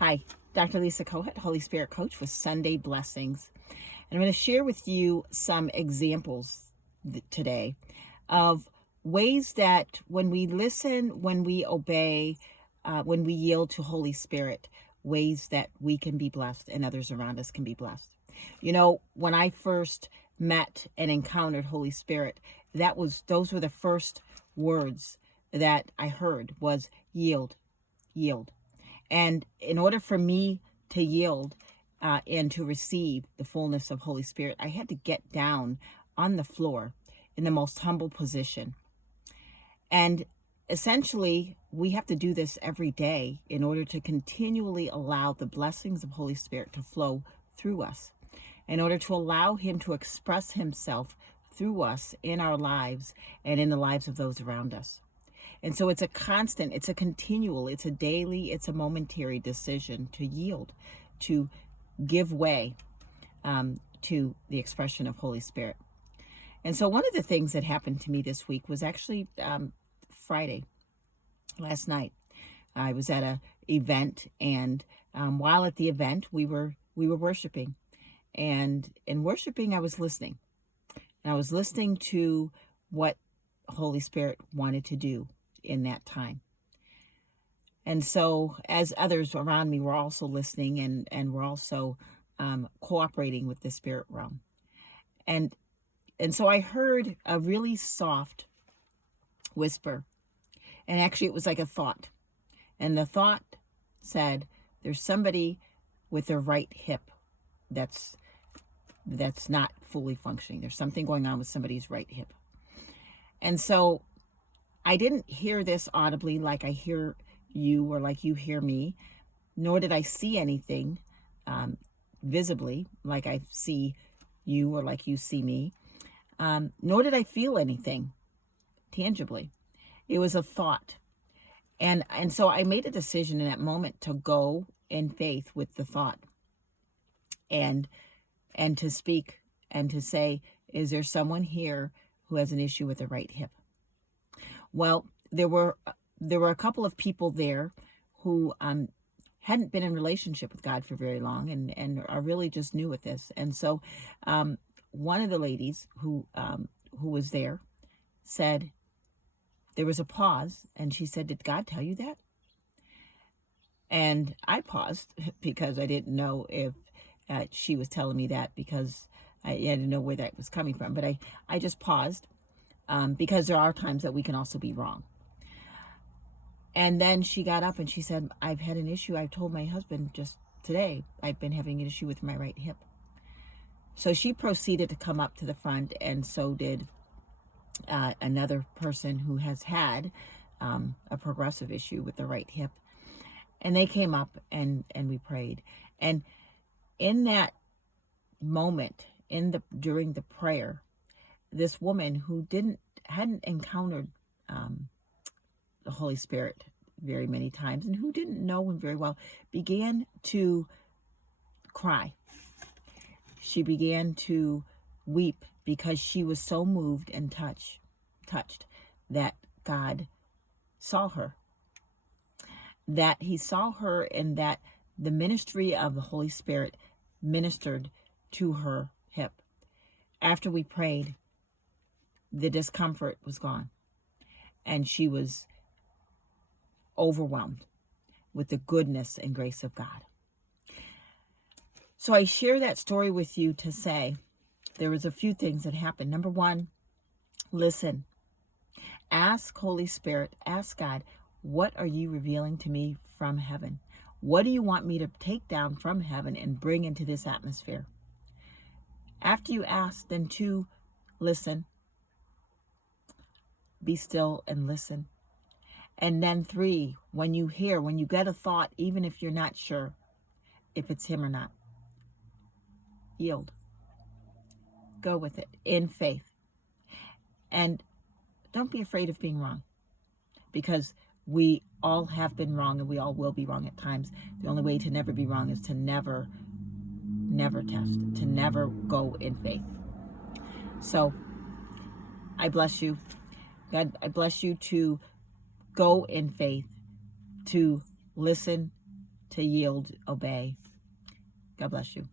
Hi, Dr. Lisa Cohet, Holy Spirit Coach with Sunday Blessings. And I'm going to share with you some examples today of ways that when we listen, when we obey, when we yield to Holy Spirit, ways that we can be blessed and others around us can be blessed. You know, when I first met and encountered Holy Spirit, those were the first words that I heard was yield, yield. And in order for me to yield and to receive the fullness of Holy Spirit, I had to get down on the floor in the most humble position. And essentially, we have to do this every day in order to continually allow the blessings of Holy Spirit to flow through us, in order to allow Him to express Himself through us in our lives and in the lives of those around us. And so it's a constant, it's a continual, it's a daily, it's a momentary decision to yield, to give way to the expression of Holy Spirit. And so one of the things that happened to me this week was actually Friday, last night. I was at an event, and while at the event, we were worshiping. And in worshiping, I was listening. And I was listening to what Holy Spirit wanted to do in that time. And so as others around me were also listening and were also cooperating with the spirit realm. And so I heard a really soft whisper. And actually it was like a thought. And the thought said, there's somebody with their right hip that's not fully functioning. There's something going on with somebody's right hip. And so I didn't hear this audibly like I hear you or like you hear me, nor did I see anything visibly like I see you or like you see me, nor did I feel anything tangibly. It was a thought. And so I made a decision in that moment to go in faith with the thought and to speak and to say, is there someone here who has an issue with the right hip? Well, there were a couple of people there who hadn't been in relationship with God for very long and are really just new at this. And so one of the ladies who was there said, there was a pause, and she said, did God tell you that? And I paused because I didn't know if she was telling me that, because I didn't know where that was coming from. But I just paused. Because there are times that we can also be wrong. And then she got up and she said, I've had an issue. I told my husband just today, I've been having an issue with my right hip. So she proceeded to come up to the front, and so did another person who has had a progressive issue with the right hip. And they came up and we prayed. And in that moment, during the prayer, this woman who hadn't encountered the Holy Spirit very many times and who didn't know Him very well began to cry. She began to weep because she was so moved and touched that God saw her, that He saw her, and that the ministry of the Holy Spirit ministered to her hip. After we prayed, the discomfort was gone, and she was overwhelmed with the goodness and grace of God. So I share that story with you to say there was a few things that happened. Number one, listen. Ask Holy Spirit, ask God, what are you revealing to me from heaven? What do you want me to take down from heaven and bring into this atmosphere? After you ask, then two, listen. Be still and listen. And then three, when you get a thought, even if you're not sure if it's Him or not, yield. Go with it in faith. And don't be afraid of being wrong, because we all have been wrong and we all will be wrong at times. The only way to never be wrong is to never test, to never go in faith. So I bless you. God, I bless you to go in faith, to listen, to yield, obey. God bless you.